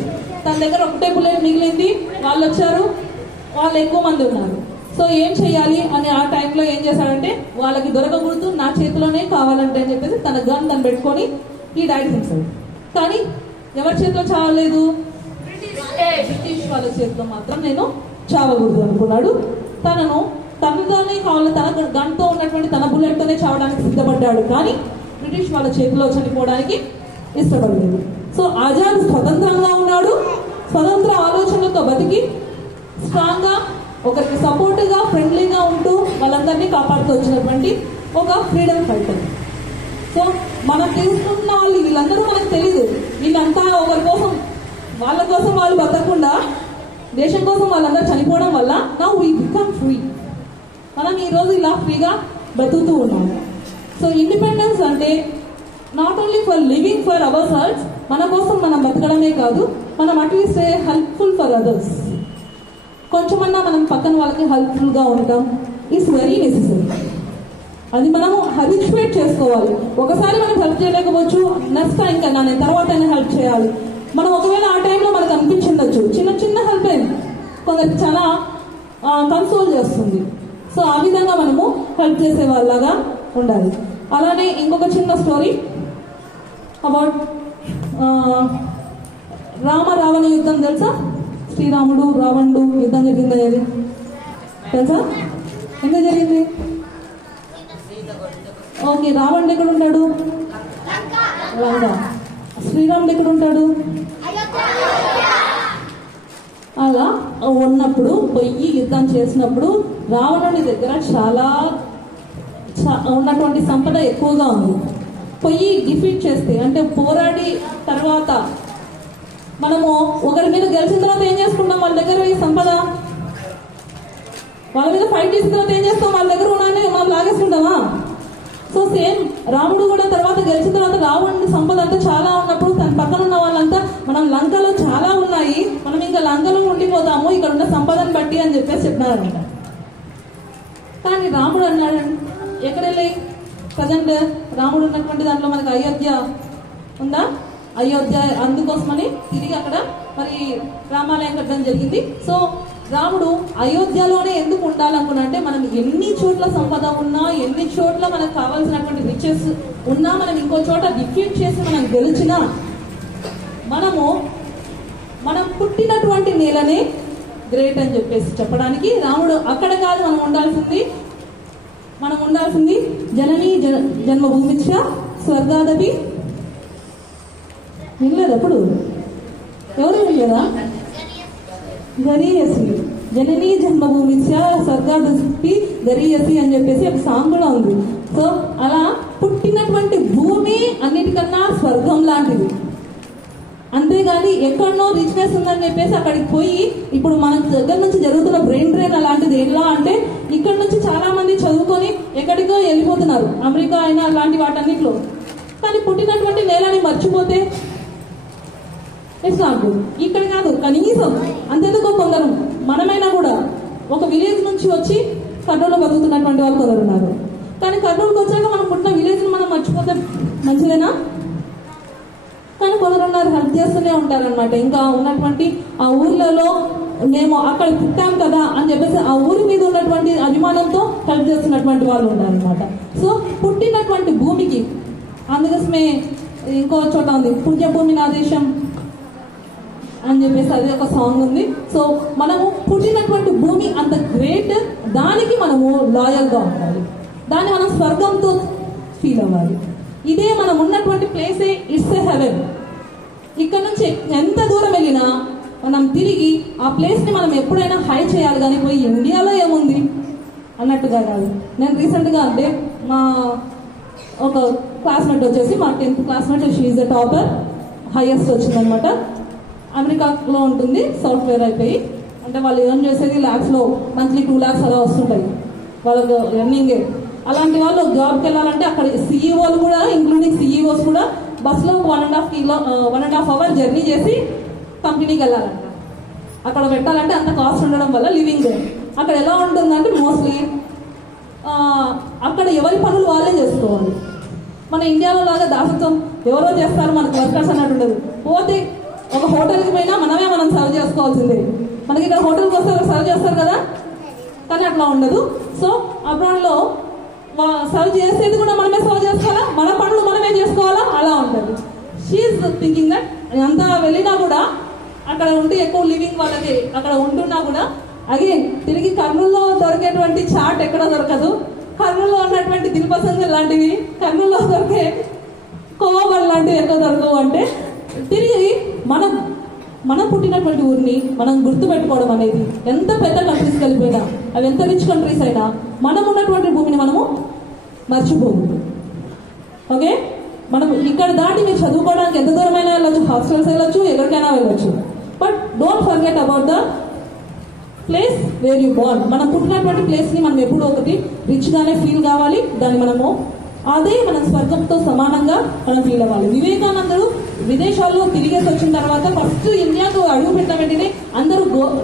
తన దగ్గర ఒకటే బుల్లెట్ మిగిలింది. వాళ్ళు వచ్చారు, వాళ్ళు ఎక్కువ మంది ఉన్నారు. సో ఏం చెయ్యాలి అని ఆ టైంలో ఏం చేశాడంటే వాళ్ళకి దొరకకూడదు, నా చేతిలోనే కావాలంటే అని చెప్పేసి తన గన్ తను పెట్టుకొని ఈ డైడ్ హింసాడు. కానీ ఎవరి చేతిలో చావలేదు? బ్రిటిష్ వాళ్ళ చేతిలో మాత్రం నేను చావకూడదు అనుకున్నాడు. తనతోనే కావాలి, తన గన్తో ఉన్నటువంటి తన బుల్లెట్ తోనే చావడానికి సిద్ధపడ్డాడు, కానీ బ్రిటిష్ వాళ్ళ చేతిలో చనిపోవడానికి ఇష్టపడలేదు. సో ఆజాద్ స్వతంత్రంగా ఉన్నాడు, స్వతంత్ర ఆలోచనలతో బతికి స్ట్రాంగ్ గా ఒకరికి సపోర్ట్ గా ఫ్రెండ్లీగా ఉంటూ వాళ్ళందరినీ కాపాడుతూ వచ్చినటువంటి ఒక ఫ్రీడమ్ ఫైటర్. సో మనం తెలుసుకున్న వాళ్ళు వీళ్ళందరూ మనకు తెలియదు, వీళ్ళంతా ఒకరి కోసం వాళ్ళ కోసం వాళ్ళు బతకకుండా దేశం కోసం వాళ్ళందరూ చనిపోవడం వల్ల నౌ వీ బికమ్ ఫ్రీ. మనం ఈరోజు ఇలా ఫ్రీగా బతుకుతూ ఉన్నాము. సో ఇండిపెండెన్స్ అంటే not only for living for hour selves, మన కోసం మనం బతకడమే కాదు, మనం అట్లీస్ట్ హెల్ప్ఫుల్ ఫర్ అదర్స్. కొంచెమన్నా మనం పక్కన వాళ్ళకి హెల్ప్ఫుల్ గా ఉండటం ఈస్ వెరీ నెసెసరీ. అది మనము హ్యాబిచువేట్ చేసుకోవాలి. ఒకసారి మనం హెల్ప్ చేయలేకపోవచ్చు, నెక్స్ట్ టైం కన్నా నేను తర్వాత హెల్ప్ చేయాలి. మనం ఒకవేళ ఆ టైంలో మనకు అనిపించిండొచ్చు, చిన్న హెల్ప్ అయింది కొందరికి చాలా కన్సోల్ చేస్తుంది. సో ఆ విధంగా మనము హెల్ప్ చేసే వాళ్ళగా ఉండాలి. అలానే ఇంకొక చిన్న స్టోరీ అబౌట్ రావణ యుద్ధం తెలుసా? శ్రీరాముడు రావణుడు యుద్ధం జరిగింది అనేది తెలుసా? ఎందుకు జరిగింది? ఓకే, రావణుడు ఎక్కడ ఉంటాడు? లంక. శ్రీరాముడు ఎక్కడ ఉంటాడు? అలా ఉన్నప్పుడు పోయి యుద్ధం చేసినప్పుడు రావణుడి దగ్గర చాలా ఉన్నటువంటి సంపద ఎక్కువగా ఉంది. పోయి డిఫీట్ చేస్తే, అంటే పోరాడి తర్వాత మనము ఒకరి మీద గెలిచిన తర్వాత ఏం చేసుకుంటాం? వాళ్ళ దగ్గర ఈ సంపద, వాళ్ళ మీద ఫైట్ చేసిన తర్వాత ఏం చేస్తాం? వాళ్ళ దగ్గర ఉన్నాయని మనం లాగేసుకుంటామా? సో సేమ్ రాముడు కూడా తర్వాత గెలిచిన తర్వాత రావణుడి సంపద అంతా చాలా ఉన్నప్పుడు తన పక్కన ఉన్న వాళ్ళంతా మనం లంకలో చాలా ఉన్నాయి, మనం ఇంకా లంకలో ఉండిపోతాము ఇక్కడ ఉన్న సంపదను బట్టి అని చెప్పేసి చెప్పినారనమాట. కానీ రాముడు అన్నాడు, ఎక్కడ వెళ్ళి ప్రజెంట్ రాముడు ఉన్నటువంటి దాంట్లో మనకు అయోధ్య ఉందా? అయోధ్య, అందుకోసమని తిరిగి అక్కడ మరి రామాలయం కట్టడం జరిగింది. సో రాముడు అయోధ్యలోనే ఎందుకు ఉండాలనుకున్నా అంటే, మనం ఎన్ని చోట్ల సంపద ఉన్నా, ఎన్ని చోట్ల మనకు కావాల్సినటువంటి రిచెస్ ఉన్నా, మనం ఇంకో చోట డిఫీట్ చేసి మనం గెలిచినా, మనం పుట్టినటువంటి నేలనే గ్రేట్ అని చెప్పేసి చెప్పడానికి రాముడు అక్కడ కాదు మనం ఉండాల్సింది జననీ జన్మభూమిచ్చ స్వర్గాదపి. వినలేదు అప్పుడు? ఎవరు వినలేదా? గరీయసి, జననీ జన్మభూమిచ్చ స్వర్గాదపి గరీయసి అని చెప్పేసి ఒక సాంగ్ కూడా ఉంది. సో అలా పుట్టినటువంటి భూమి అన్నిటికన్నా స్వర్గం లాంటిది. అంతేగాని ఎక్కడనో రిచ్నెస్ ఉందని చెప్పేసి అక్కడికి పోయి, ఇప్పుడు మన దగ్గర నుంచి జరుగుతున్న బ్రెయిన్ డ్రైన్ అలాంటిది. ఎలా అంటే ఇక్కడ నుంచి చాలా మంది చదువుకొని ఎక్కడికో వెళ్ళిపోతున్నారు, అమెరికా అయినా అలాంటి వాటన్నిటిలో. కానీ పుట్టినటువంటి నేలని మర్చిపోతే ఇట్స్ నాట్ గుడ్. ఇక్కడ కాదు, కనీసం అంతెందుకో కొందరు మనమైనా కూడా ఒక విలేజ్ నుంచి వచ్చి కర్నూలులో బతుకుతున్నటువంటి వాళ్ళు కొందరు ఉన్నారు. కానీ కర్నూలుకి వచ్చాక మనం పుట్టిన విలేజ్ని మనం మర్చిపోతే మంచిదేనా? కానీ కొందరు ఉన్నారు, హెల్ప్ చేస్తూనే ఉంటారనమాట. ఇంకా ఉన్నటువంటి ఆ ఊర్లలో మేము అక్కడ పుట్టాం కదా అని చెప్పేసి ఆ ఊరి మీద ఉన్నటువంటి అభిమానంతో హెల్ప్ చేస్తున్నటువంటి వాళ్ళు ఉన్నారనమాట. సో పుట్టినటువంటి భూమికి, అందుకోసమే ఇంకో చోట ఉంది, పుణ్యభూమి నా దేశం అని చెప్పేసి అది ఒక సాంగ్ ఉంది. సో మనము పుట్టినటువంటి భూమి అంత గ్రేట్, దానికి మనము లాయల్గా ఉండాలి, దాన్ని మనం స్వర్గంతో ఫీల్ అవ్వాలి. ఇదే మనం ఉన్నటువంటి ప్లేసే ఇట్స్ ఏ హెవెన్. ఇక్కడ నుంచి ఎంత దూరం వెళ్ళినా మనం తిరిగి ఆ ప్లేస్ని మనం ఎప్పుడైనా హై చేయాలి, కానీ పోయి ఇండియాలో ఏముంది అన్నట్టుగా కాదు. నేను రీసెంట్గా అంటే మా ఒక క్లాస్మేట్ వచ్చేసి, మా 10th classmate, she is a topper, highest వచ్చిందనమాట. అమెరికాలో ఉంటుంది, సాఫ్ట్వేర్ అయిపోయి. అంటే వాళ్ళు ఎర్న్ చేసేది ల్యాబ్స్లో మంత్లీ 2 lakhs అలా వస్తుంటాయి వాళ్ళకు ఎర్నింగే. అలాంటి వాళ్ళు జాబ్కి వెళ్ళాలంటే అక్కడ సీఈఓలు కూడా, ఇంక్లూడింగ్ సీఈఓస్ కూడా బస్సులో 1.5 hour జర్నీ చేసి కంపెనీకి వెళ్ళాలంట. అక్కడ పెట్టాలంటే అంత కాస్ట్ ఉండడం వల్ల లివింగ్ అక్కడ ఎలా ఉంటుందంటే మోస్ట్లీ అక్కడ ఎవరి పనులు వాళ్ళే చేసుకోవాలి. మన ఇండియాలో లాగా దాసత్వం ఎవరో చేస్తారు, మనకు వర్కర్స్ అన్నట్టు ఉండదు. పోతే ఒక హోటల్కి పోయినా మనం సర్వ్ చేసుకోవాల్సిందే. మనకి ఇక్కడ హోటల్కి వస్తే సర్వ్ చేస్తారు కదా, కానీ అట్లా ఉండదు. సో అబ్రాడ్లో సర్వ్ చేసేది కూడా మనమే సర్వ్ చేసుకోవాలా, మన పనులు మనమే చేసుకోవాలా, అలా ఉంటుంది. షీఈస్ థింకింగ్ దట్ అంతా వెళ్ళినా కూడా అక్కడ ఉంటే ఎక్కువ లివింగ్ వాళ్ళకి అక్కడ ఉంటున్నా కూడా అగైన్ తిరిగి కర్నూలులో దొరికేటువంటి చాట్ ఎక్కడ దొరకదు, కర్నూలులో ఉన్నటువంటి దిల్పసంగల్ లాంటివి, కర్నూలులో దొరికే కోవబల్ లాంటివి ఎక్కడ దొరకవు. అంటే తిరిగి మనం పుట్టినటువంటి ఊరిని మనం గుర్తుపెట్టుకోవడం అనేది, ఎంత పెద్ద కంట్రీస్కి వెళ్ళిపోయినా, అవి ఎంత రిచ్ కంట్రీస్ అయినా, మనం ఉన్నటువంటి భూమిని మనము మర్చిపోదు. ఓకే, మనం ఇక్కడ దాటి మీరు చదువుకోవడానికి ఎంత దూరమైనా వెళ్ళొచ్చు, హాస్టల్స్ వెళ్ళొచ్చు, ఎక్కడికైనా వెళ్ళొచ్చు, but don't forget about the place where you Born. మనం పుట్టినటువంటి ప్లేస్ని మనం ఎప్పుడూ ఒకటి రిచ్గానే ఫీల్ కావాలి, దాన్ని మనము అదే మన స్వర్గంతో సమానంగా మనం ఫీల్ అవ్వాలి. వివేకానందుడు విదేశాల్లో తిరిగేసి వచ్చిన తర్వాత ఫస్ట్ ఇండియాకు అడుగు పెట్టిన వెంటనే అందరూ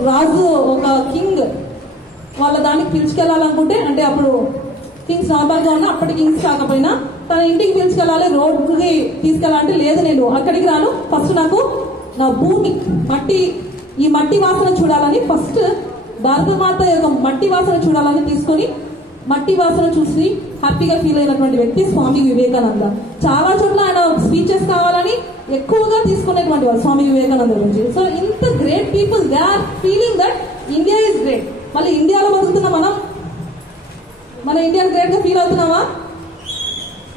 రాజు, ఒక కింగ్ వాళ్ళ దానికి పిలుచుకెళ్ళాలనుకుంటే, అంటే అప్పుడు కింగ్స్ నార్మల్గా ఉన్నా, అప్పటి కింగ్స్ కాకపోయినా తన ఇంటికి పిలుచుకెళ్ళాలి, రోడ్డుకి తీసుకెళ్ళాలంటే లేదు నేను అక్కడికి రాను, ఫస్ట్ నాకు నా భూమి ఈ మట్టి వాసన చూడాలని, ఫస్ట్ భారతమాత యొక్క మట్టి వాసన చూడాలని తీసుకొని మట్టి వాసన చూసి హ్యాపీగా ఫీల్ అయినటువంటి వ్యక్తి స్వామి వివేకానంద. చాలా చోట్ల ఆయన స్పీచెస్ కావాలని ఎక్కువగా తీసుకునేటువంటి వాళ్ళు స్వామి వివేకానంద గురించి. సో ఇంత great people, they are feeling that India is great. మళ్ళీ ఇండియాలో బతుకుతున్న మన ఇండియన్ గ్రేట్ గా ఫీల్ అవుతున్నామా?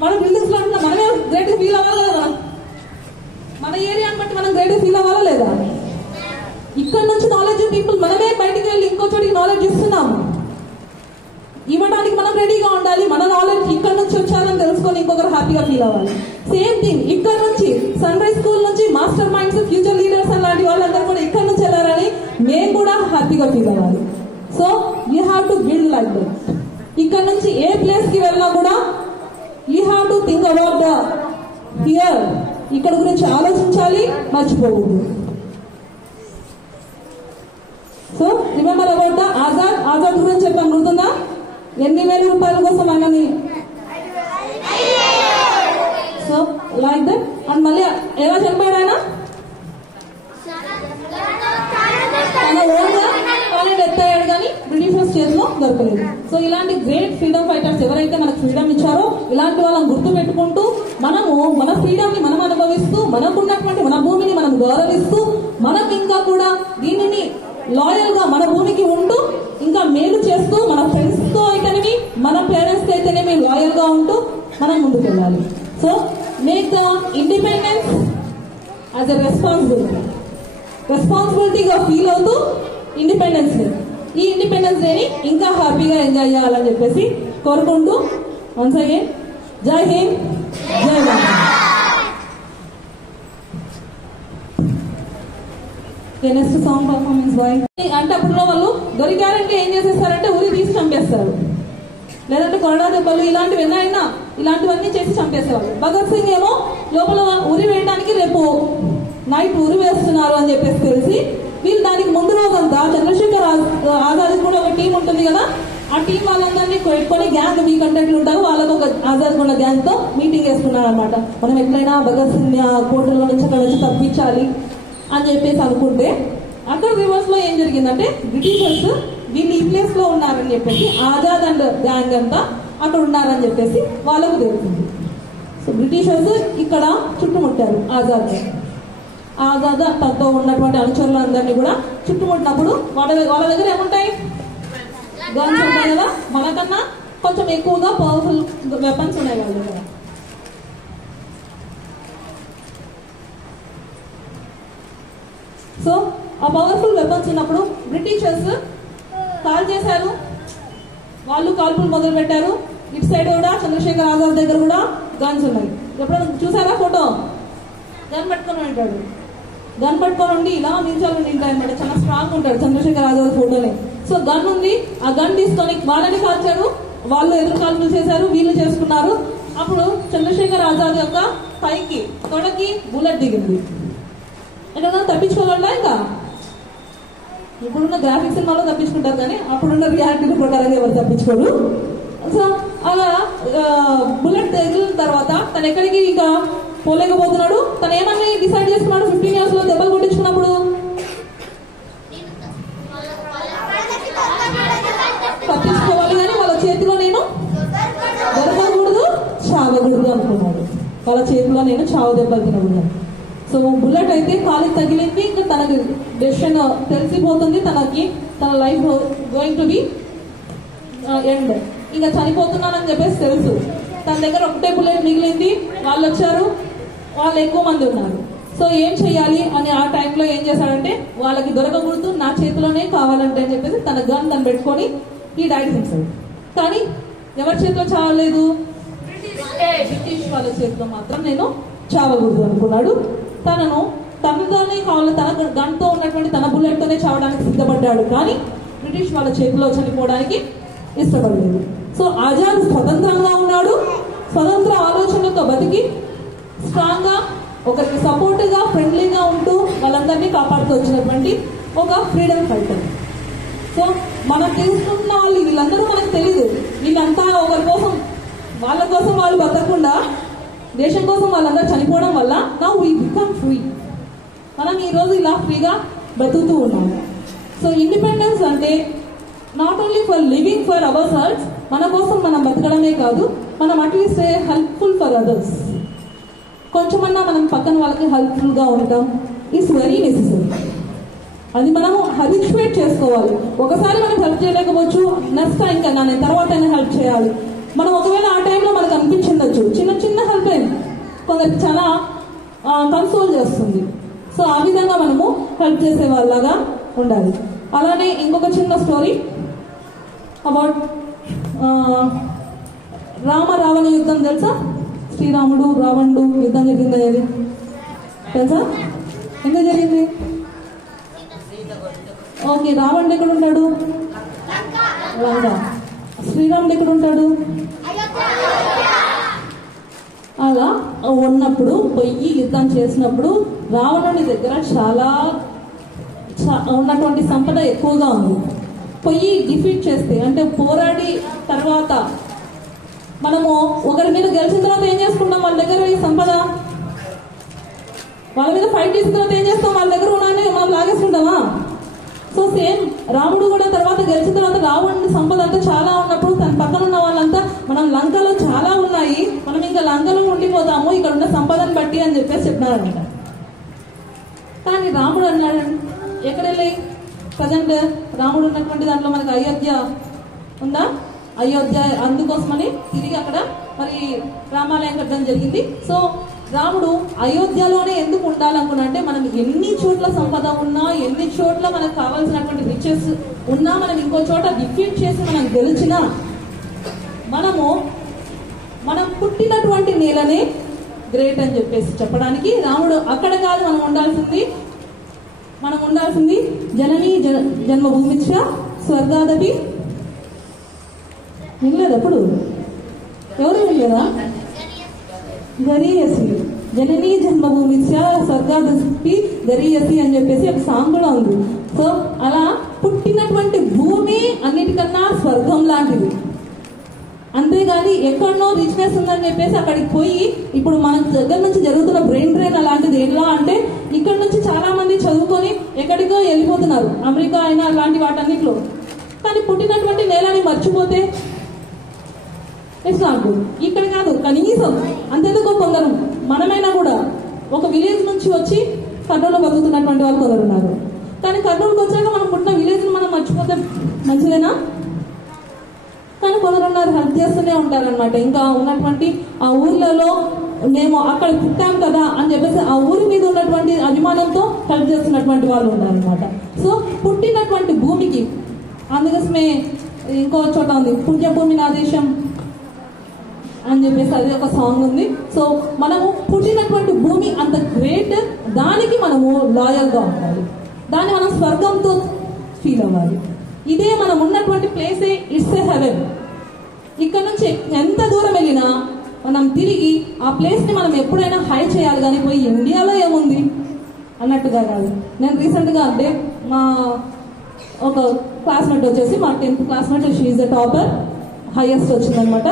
మన బిల్డింగ్స్ లో అంటున్నా మనమే గ్రేట్ గా ఫీల్ అవ్వాలా లేదా? మన ఏరియాని బట్టి మనం గ్రేట్ గా ఫీల్ అవ్వాలా లేదా? ఇక్కడ నుంచి నాలెడ్జ్ పీపుల్ మనమే బయటికి వెళ్ళి ఇంకో చోటికి నాలెడ్జ్ ఇస్తున్నాము, ఇవ్వడానికి మనం రెడీగా ఉండాలి. మన నాలెడ్జ్ ఇక్కడ నుంచి వచ్చారని తెలుసుకోవాలి. చూసుకొని ఇంకొకరు హ్యాపీగా ఫీల్ అవ్వాలి. సేమ్ థింగ్ ఇక్కడ నుంచి సన్ రైజ్ స్కూల్ నుంచి మాస్టర్ మైండ్స్, ఫ్యూచర్ లీడర్స్ అలాంటి వాళ్ళందరూ కూడా ఇక్కడ నుంచి వెళ్ళారని మేము కూడా హ్యాపీగా ఫీల్ అవ్వాలి. So you have to build like that. ఇక్కడ నుంచి ఏ ప్లేస్ కి వెళ్ళినా కూడా you have to think about the here. ఇక్కడ గురించి ఆలోచించాలి, మర్చిపోకూడదు. So remember about the Azad. Azad గురించి చెప్పాను, గుర్తుందా? 8,000 రూపాయల కోసం ఆయనని. So like that. అండ్ మళ్ళీ ఎలా చనిపోయాడు ఆయన? తన ఓన్గా కాలేజ్ ఎత్తాడు కానీ బ్రిటిషర్స్ చేతిలో దొరకలేదు. సో ఇలాంటి గ్రేట్ ఫ్రీడమ్ ఫైటర్స్ ఎవరైతే మనకు ఫ్రీడమ్ ఇచ్చారో ఇలాంటి వాళ్ళని గుర్తు పెట్టుకుంటూ మనము మన ఫ్రీడమ్ ని మనం అనుభవిస్తూ, మనకున్నటువంటి మన భూమిని మనం గౌరవిస్తూ, మనకి ఇంకా కూడా దీనిని లాయల్ గా మన భూమికి ఉంటూ ఇంకా మేలు చేస్తూ, మన ఫ్రెండ్స్ తో అయితేనేమి మన పేరెంట్స్ తో అయితేనేమి లాయల్ గా ఉంటూ మనం ముందుకు వెళ్ళాలి. So make the independence as a రెస్పాన్సిబిలిటీగా ఫీల్ అవుతూ ఇండిపెండెన్స్ డే, ఈ ఇండిపెండెన్స్ డేని ఇంకా హ్యాపీగా ఎంజాయ్ చేయాలని చెప్పేసి కోరుకుంటూ once again Jai Hind, Jai Bharat. Next song performance by. అంటే అప్పుడులో వాళ్ళు దొరికారంటే ఏం చేసేస్తారంటే ఉరి తీసి చంపేస్తారు, లేదంటే కొరడా దెబ్బలు ఇలాంటివి ఎన్నైనా ఇలాంటివన్నీ చేసి చంపేసేవాళ్ళు. భగత్ సింగ్ ఏమో లోపల ఉరి వేయడానికి రేపు నైట్ ఉరి వేస్తున్నారు అని చెప్పేసి తెలిసి వీళ్ళు దానికి ముందు రోజంతా చంద్రశేఖర్ ఆజాద్ కూడా ఒక టీం ఉంటుంది కదా, ఆ టీం వాళ్ళందరినీ పెట్టుకొని గ్యాంగ్ మీ కంటెంట్లు ఉంటారు, వాళ్ళకు ఒక ఆజాద్ ఉన్న గ్యాంగ్ తో మీటింగ్ వేసుకున్నారు అనమాట. మనం ఎట్లయినా భగత్ సింగ్ కోర్టులో నుంచి అక్కడ వచ్చి తప్పించాలి అని చెప్పేసి అనుకుంటే అక్కడ రివర్స్ లో ఏం జరిగిందంటే బ్రిటిషర్స్ వీళ్ళు ఈ ప్లేస్ లో ఉన్నారని చెప్పేసి ఆజాద్ అండ్ గ్యాంగ్ అంతా అక్కడ ఉన్నారని చెప్పేసి వాళ్ళకు తెలిసింది. సో బ్రిటిషర్స్ ఇక్కడ చుట్టుముట్టారు ఆజాద్. ఆజాద్ తనతో ఉన్నటువంటి అనుచరులందరినీ కూడా చుట్టుముట్టినప్పుడు వాళ్ళ దగ్గర ఏముంటాయి? గన్స్ ఉంటాయి కదా, మనకన్నా కొంచెం ఎక్కువగా పవర్ఫుల్ వెపన్స్ ఉన్నాయి వాళ్ళ దగ్గర. సో ఆ పవర్ఫుల్ వెపన్స్ ఉన్నప్పుడు బ్రిటిషర్స్ కాల్ చేశారు, వాళ్ళు కాల్పులు మొదలు పెట్టారు. ఇటు సైడ్ కూడా చంద్రశేఖర్ ఆజాద్ దగ్గర కూడా గన్స్ ఉన్నాయి. ఎప్పుడైనా చూసారా ఫోటో? గన్ పట్టుకొని ఉంటాడు, గన్ పట్టుకొని ఉండి ఇలా నిల్చొని ఉంటాయి అనమాట. చాలా స్ట్రాంగ్ ఉంటాడు చంద్రశేఖర్ ఆజాద్ ఫోటోని. సో గన్ ఉంది, ఆ గన్ తీసుకొని వాళ్ళని కాల్చారు, వాళ్ళు ఎదురు కాల్పులు చేశారు, వీళ్ళు చేసుకున్నారు. అప్పుడు చంద్రశేఖర్ ఆజాద్ యొక్క పైకి తొడకి బుల్లెట్ దిగింది. ఎక్కడ తప్పించుకోవాలంటే ఇంకా ఇప్పుడున్న గ్రాఫిక్ సినిమాలో తప్పించుకుంటారు కానీ అప్పుడున్న రియాలిటీ ప్రకారంగా ఎవరు తప్పించుకోరు. సో అలా బుల్లెట్ తగిలిన తర్వాత తను ఎక్కడికి ఇక పోలేకపోతున్నాడు. తను ఏమని డిసైడ్ చేసుకున్నాడు 15 years లో దెబ్బలు కొట్టించుకున్నప్పుడు? తప్పించుకోవాలి కానీ వాళ్ళ చేతిలో నేను దొరకకూడదు, చావకూడదు అనుకున్నాడు. వాళ్ళ చేతిలో నేను చావు దెబ్బలు తినకూడదు. సో బుల్లెట్ అయితే కాలికి తగిలింది, ఇంకా తనకి డెసిషన్ తెలిసిపోతుంది, తన life going to be end, ఇంకా చనిపోతున్నానని చెప్పేసి తెలుసు. తన దగ్గర ఒకటే బుల్లెట్ మిగిలింది. వాళ్ళు వచ్చారు, వాళ్ళు ఎక్కువ మంది ఉన్నారు. సో ఏం చెయ్యాలి అని ఆ టైంలో ఏం చేశాడంటే వాళ్ళకి దొరకకూడదు, నా చేతిలోనే కావాలంటే అని చెప్పేసి తన గన్ తను పెట్టుకొని ఈ డైడ్ హింసైడ్. కానీ ఎవరి చేతిలో చావలేదు? బ్రిటిష్ వాళ్ళ చేతిలో మాత్రం నేను చావకూడదు అనుకున్నాడు. తనతోనే కావాలి, తన గన్తో ఉన్నటువంటి తన బుల్లెట్ తోనే చావడానికి సిద్ధపడ్డాడు. కానీ బ్రిటిష్ వాళ్ళ చేతిలో చనిపోవడానికి ఇష్టపడలేదు. సో ఆజాద్ స్వతంత్రంగా ఉన్నాడు, స్వతంత్ర ఆలోచనలతో బతికి స్ట్రాంగ్ గా ఒకరికి సపోర్ట్ గా ఫ్రెండ్లీగా ఉంటూ వాళ్ళందరినీ కాపాడుతూ వచ్చినటువంటి ఒక ఫ్రీడమ్ ఫైటర్. సో మనం తెలుసుకున్న వాళ్ళు వీళ్ళందరూ మనకు తెలియదు. వీళ్ళంతా ఒకరి కోసం వాళ్ళ కోసం వాళ్ళు బతకకుండా దేశం కోసం వాళ్ళందరూ చనిపోవడం వల్ల నౌ వీ బికమ్ ఫ్రీ. మనం ఈరోజు ఇలా ఫ్రీగా బ్రతుకుతూ ఉన్నాము. సో ఇండిపెండెన్స్ అంటే not only for living for our selfs, మన కోసం మనం బతకడమే కాదు, మనం అట్లీస్ట్ హెల్ప్ఫుల్ ఫర్ అదర్స్. కొంచెమన్నా మనం పక్కన వాళ్ళకి హెల్ప్ఫుల్ గా ఉంటాం ఈస్ వెరీ నెసెసరీ. అది మనము హ్యాబిచువేట్ చేసుకోవాలి. ఒకసారి మనం హెల్ప్ చేయలేకపోవచ్చు, నెక్స్ట్ టైం ఇంకా నేను తర్వాత హెల్ప్ చేయాలి. మనం ఒకవేళ ఆ టైంలో మనకు అనిపించిండొచ్చు, చిన్న హెల్ప్ అయింది కొందరికి చాలా కన్సోల్ చేస్తుంది. సో ఆ విధంగా మనము హెల్ప్ చేసే వాళ్ళగా ఉండాలి. అలానే ఇంకొక చిన్న స్టోరీ అబౌట్ రామ రావణ యుద్ధం తెలుసా? శ్రీరాముడు రావణుడు యుద్ధం జరిగింది అది తెలుసా? ఎందుకు జరిగింది? ఓకే, రావణుడు ఎక్కడ ఉంటాడు? లంక. శ్రీరాముడు ఎక్కడ ఉంటాడు? అలా ఉన్నప్పుడు పోయి యుద్ధం చేసినప్పుడు రావణుడి దగ్గర చాలా ఉన్నటువంటి సంపద ఎక్కువగా ఉంది. పోయి డిఫీట్ చేస్తే అంటే పోరాడి తర్వాత మనము ఒకరి మీద గెలిచిన తర్వాత ఏం చేసుకుంటాం? వాళ్ళ దగ్గర ఈ సంపద, వాళ్ళ మీద ఫైట్ చేసిన తర్వాత ఏం చేస్తాం? వాళ్ళ దగ్గర ఉన్నాయని మనం లాగేసుకుంటామా? సో సేమ్ రాముడు కూడా తర్వాత గెలిచిన తర్వాత రావణుడి సంపద అంతా చాలా ఉన్నప్పుడు తన పక్కన ఉన్న వాళ్ళంతా మనం లంకలో చాలా ఉన్నాయి, మనం ఇంకా లంకలో ఉండిపోతాము ఇక్కడ ఉన్న సంపదను బట్టి అని చెప్పేసి చెప్పినారనమాట. కానీ రాముడు అన్నాడు, ఎక్కడ వెళ్ళి ప్రజెంట్ రాముడు ఉన్నటువంటి దాంట్లో మనకి అయోధ్య ఉందా? అయోధ్య, అందుకోసమని తిరిగి అక్కడ మరి రామాలయం కట్టడం జరిగింది. సో రాముడు అయోధ్యలోనే ఎందుకు ఉండాలనుకున్నా అంటే మనం ఎన్ని చోట్ల సంపద ఉన్నా, ఎన్ని చోట్ల మనకు కావాల్సినటువంటి రిచెస్ ఉన్నా, మనం ఇంకో చోట డిఫీట్ చేసి మనం గెలిచినా మనం పుట్టినటువంటి నేలనే గ్రేట్ అని చెప్పేసి చెప్పడానికి రాముడు అక్కడ కాదు మనం ఉండాల్సింది జననీ జన్మభూమిచ్చ స్వర్గాదపి. వినలేదు అప్పుడు? ఎవరు వినలేదా? గరీయసి, జననీ జన్మభూమిచ్చ స్వర్గాదపి గరీయసి అని చెప్పేసి ఒక సాంగ్ కూడా ఉంది. సో అలా పుట్టినటువంటి భూమి అన్నిటికన్నా స్వర్గం లాంటిది. అంతేగాని ఎక్కడనో రిచ్నెస్ ఉందని చెప్పేసి అక్కడికి పోయి ఇప్పుడు మన దగ్గర నుంచి జరుగుతున్న బ్రెయిన్ డ్రైన్ అలాంటిది. ఎలా అంటే ఇక్కడ నుంచి చాలా మంది చదువుకొని ఎక్కడికో వెళ్ళిపోతున్నారు, అమెరికా అయినా అలాంటి వాటన్నిటిలో. కానీ పుట్టినటువంటి నేలని మర్చిపోతే ఇట్స్ నాట్ గుడ్. ఇక్కడ కాదు, కనీసం అంతేందుకో కొందరు మనమైనా కూడా ఒక విలేజ్ నుంచి వచ్చి కర్నూలులో బతుకుతున్నటువంటి వాళ్ళు కొందరు ఉన్నారు. కానీ కర్నూలుకి వచ్చాక మనం పుట్టిన విలేజ్ని మనం మర్చిపోతే మంచిదేనా? కానీ కొందరు ఉన్నారు, హెల్ప్ చేస్తూనే ఉంటారనమాట. ఇంకా ఉన్నటువంటి ఆ ఊర్లలో మేము అక్కడ పుట్టాం కదా అని చెప్పేసి ఆ ఊరి మీద ఉన్నటువంటి అభిమానంతో హెల్ప్ చేస్తున్నటువంటి వాళ్ళు ఉన్నారనమాట. సో పుట్టినటువంటి భూమికి, అందుకోసమే ఇంకో చోట ఉంది పుణ్యభూమి నా దేశం అని చెప్పేసి అది ఒక సాంగ్ ఉంది. సో మనము పుట్టినటువంటి భూమి అంత గ్రేట్, దానికి మనము లాయల్గా ఉండాలి, దాన్ని మనం స్వర్గంతో ఫీల్ అవ్వాలి. ఇదే మనం ఉన్నటువంటి ప్లేసే ఇట్స్ ఏ హెవెన్. ఇక్కడ నుంచి ఎంత దూరం వెళ్ళినా మనం తిరిగి ఆ ప్లేస్ని మనం ఎప్పుడైనా హై చేయాలి, కానీ పోయి ఇండియాలో ఏముంది అన్నట్టుగా కాదు. నేను రీసెంట్గా అంటే మా ఒక క్లాస్మేట్ వచ్చేసి మా 10th classmate, she is the topper, highest వచ్చిందనమాట.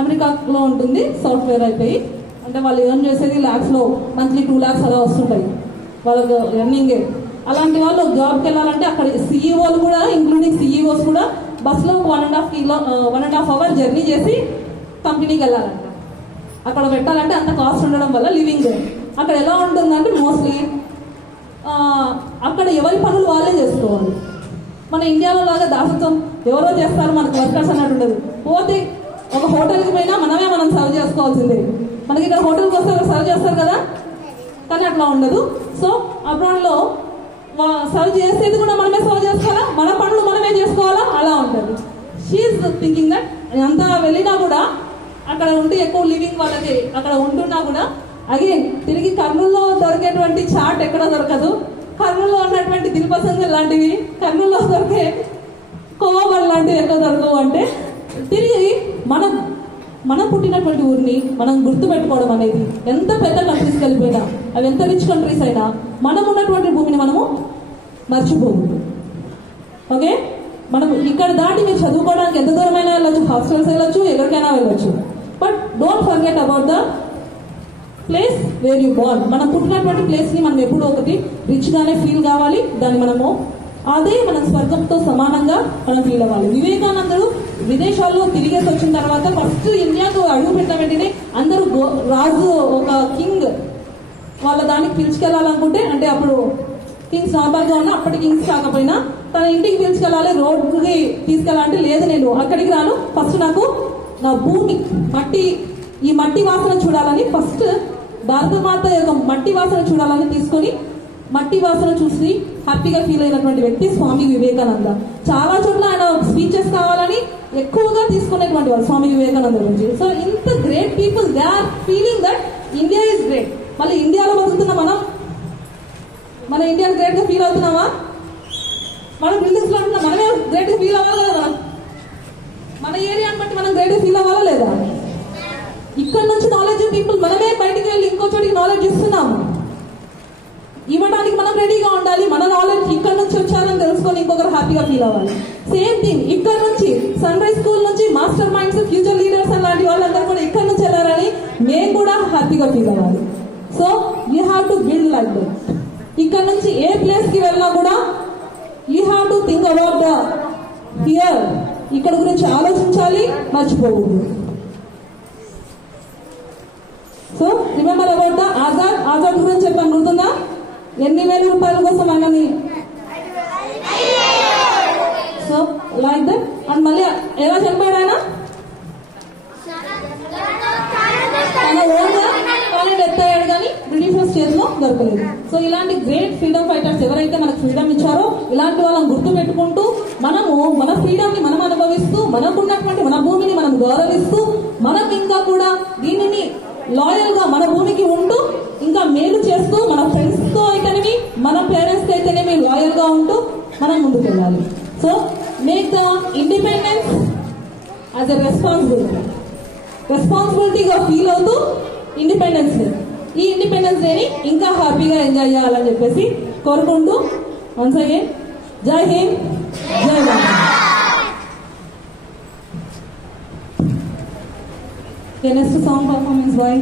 అమెరికాలో ఉంటుంది, సాఫ్ట్వేర్ అయిపోయి. అంటే వాళ్ళు ఎర్న్ చేసేది ల్యాక్స్లో, మంత్లీ 2 lakhs అలా వస్తుంటాయి వాళ్ళకి ఎర్నింగే. అలాంటి వాళ్ళు జాబ్కి వెళ్ళాలంటే అక్కడ సీఈఓలు కూడా, ఇంక్లూడింగ్ సీఈఓస్ కూడా బస్సులో 1.5 hour జర్నీ చేసి కంపెనీకి వెళ్ళాలంట. అక్కడ పెట్టాలంటే అంత కాస్ట్ ఉండడం వల్ల లివింగ్ అక్కడ ఎలా ఉంటుందంటే మోస్ట్లీ అక్కడ ఎవరి పనులు వాళ్ళే చేసుకోవాలి. మన ఇండియాలో లాగా దాసత్వం ఎవరో చేస్తారు, మనకు వర్కర్స్ అన్నట్టు ఉండదు. పోతే ఒక హోటల్కి పోయినా మనం సర్వ్ చేసుకోవాల్సిందే. మనకి ఇక్కడ హోటల్కి వస్తే సర్వ్ చేస్తారు కదా, కానీ అట్లా ఉండదు. సో అబ్రాడ్లో సర్వ్ చేసేది కూడా మనమే సర్వ్ చేసుకోవాలా, మన పనులు మనమే చేసుకోవాలా, అలా ఉంటుంది. షీఈస్ థింకింగ్ దట్ అంతా వెళ్ళినా కూడా అక్కడ ఉంటే ఎక్కువ లివింగ్ వాళ్ళకి అక్కడ ఉంటున్నా కూడా అగైన్ తిరిగి కర్నూలులో దొరికేటువంటి చాట్ ఎక్కడ దొరకదు, కర్నూలులో ఉన్నటువంటి దిల్పసంగల్ లాంటివి, కర్నూలులో దొరికే కోవబల్ లాంటివి ఎక్కడ దొరకవు. అంటే తిరిగి మనం పుట్టినటువంటి ఊరిని మనం గుర్తుపెట్టుకోవడం అనేది, ఎంత పెద్ద కంట్రీస్కి వెళ్ళిపోయినా, అవి ఎంత రిచ్ కంట్రీస్ అయినా, మనం ఉన్నటువంటి భూమిని మనము మర్చిపోకూడదు. ఓకే, మనం ఇక్కడ దాటి మీరు చదువుకోవడానికి ఎంత దూరమైనా వెళ్ళొచ్చు, హాస్టల్స్ వెళ్ళొచ్చు, ఎక్కడికైనా వెళ్ళొచ్చు, but don't forget about the place where you Born. మనం పుట్టినటువంటి ప్లేస్ని మనం ఎప్పుడూ ఒకటి రిచ్గానే ఫీల్ కావాలి, దాన్ని మనము అదే మన స్వర్గంతో సమానంగా మనం ఫీల్ అవ్వాలి. వివేకానందుడు విదేశాల్లో తిరిగేసి వచ్చిన తర్వాత ఫస్ట్ ఇండియాకు అడుగు పెట్టిన వెంటనే అందరూ రాజు, ఒక కింగ్ వాళ్ళ దానికి పిలుచుకెళ్లాలనుకుంటే, అంటే అప్పుడు కింగ్స్ నార్మల్గా ఉన్నా, అప్పటి కింగ్స్ కాకపోయినా తన ఇంటికి పిలుచుకెళ్ళాలి, రోడ్డుకి తీసుకెళ్ళాలంటే లేదు నేను అక్కడికి రాను, ఫస్ట్ నాకు నా భూమి ఈ మట్టి వాసన చూడాలని, ఫస్ట్ భారతమాత యొక్క మట్టి వాసన చూడాలని తీసుకొని మట్టి వాసన చూసి హ్యాపీగా ఫీల్ అయినటువంటి వ్యక్తి స్వామి వివేకానంద. చాలా చోట్ల ఆయన స్పీచెస్ కావాలని ఎక్కువగా తీసుకునేటువంటి వాడు స్వామి వివేకానంద గురించి. సో ఇంత great people, they are feeling that India is great. మళ్ళీ ఇండియాలో బతుకుతున్న మన ఇండియాని గ్రేట్ గా ఫీల్ అవుతున్నామా? మనం బిల్డింగ్స్ లో ఉంటున్నాం, మనమే గ్రేట్ గా ఫీల్ అవ్వాలి కదా. మన ఏరియాని బట్టి మనం గ్రేట్ గా ఫీల్ అవ్వాలా లేదా? ఇక్కడ నుంచి నాలెడ్జ్ పీపుల్ మనమే బయటికి వెళ్ళి ఇంకో చోటికి నాలెడ్జ్ ఇస్తున్నాము. ఇవ్వడానికి మనం రెడీగా ఉండాలి. మన నాలెడ్జ్ ఇక్కడ నుంచి వచ్చారని తెలుసుకొని ఇంకొకరు హ్యాపీగా ఫీల్ అవ్వాలి. సేమ్ థింగ్ ఇక్కడ నుంచి సన్ రైజ్ స్కూల్ నుంచి మాస్టర్ మైండ్స్, ఫ్యూచర్ లీడర్స్ అలాంటి వాళ్ళందరూ కూడా ఇక్కడ నుంచి వెళ్ళారని మేము కూడా హ్యాపీగా ఫీల్ అవ్వాలి. So you have to build like that. ఇక్కడ నుంచి ఏ ప్లేస్ కి వెళ్ళినా కూడా you have to think about the here. ఇక్కడ గురించి ఆలోచించాలి, మర్చిపోకూడదు. So remember about the Azad. Azad గురించి చెప్పాను, గుర్తుందా? 8,000 రూపాయల కోసం ఆయనని. So like that. అండ్ మళ్ళీ ఎలా చనిపోయాడు ఆయన? తన ఓన్గా కాలేజ్ ఎత్తాడు కానీ బ్రిటిషర్స్ చేతిలో దొరకలేదు. సో ఇలాంటి గ్రేట్ ఫ్రీడమ్ ఫైటర్స్ ఎవరైతే మనకు ఫ్రీడమ్ ఇచ్చారో ఇలాంటి వాళ్ళని గుర్తు పెట్టుకుంటూ మనము మన ఫ్రీడమ్ ని మనం అనుభవిస్తూ మనకున్నటువంటి మన భూమిని మనం గౌరవిస్తూ మనకు ఇంకా కూడా దీనిని లాయల్ గా మన భూమికి ఉంటూ ఇంకా మేలు చేస్తూ మన ఫ్రెండ్స్ తో అయితేనేమి మన పేరెంట్స్ కి అయితేనేమి లాయల్ గా ఉంటూ మనం ముందుకు వెళ్ళాలి. So make the independence as a రెస్పాన్సిబిలిటీగా ఫీల్ అవుతూ ఇండిపెండెన్స్ డే, ఈ ఇండిపెండెన్స్ డేని ఇంకా హ్యాపీగా ఎంజాయ్ చేయాలని చెప్పేసి కోరుకుంటూ once again Jai Hind, Jai Bharat. Next song performance bye.